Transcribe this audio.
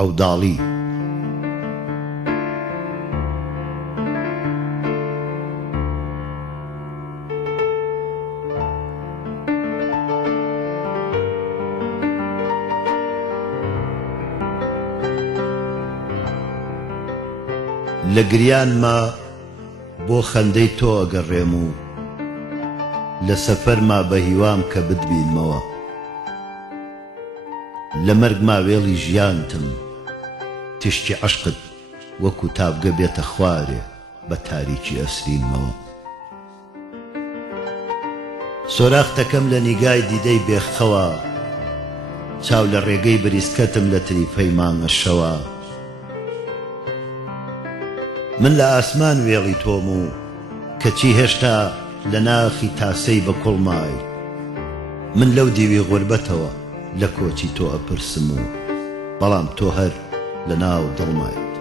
عەوداڵی لە گریانما بۆ خەندەی تۆ ئەگەڕێم و لە سەفەرما بە هیوام کە بتبینمەوە لە مەرگما وێڵی ژیانتم تشتی عەشقت وەکو تابگە بێتە خوارێ بە تاریکی ئەسرینمەوە سۆراخ دەکەم لە نیگای دیدەی بێخەوە چاو لە ڕێگەی بریسکەتم لە تریفەی مانگە شەوە من لە ئاسمان وێڵی تۆم و کەچی هێشتا لە ناخی تاسەی بە کوڵمای من لەو دیوی غوربەتەوە لە کۆچی تۆ ئەپرسم و بەڵام تۆ هەر لە ناو دڵمای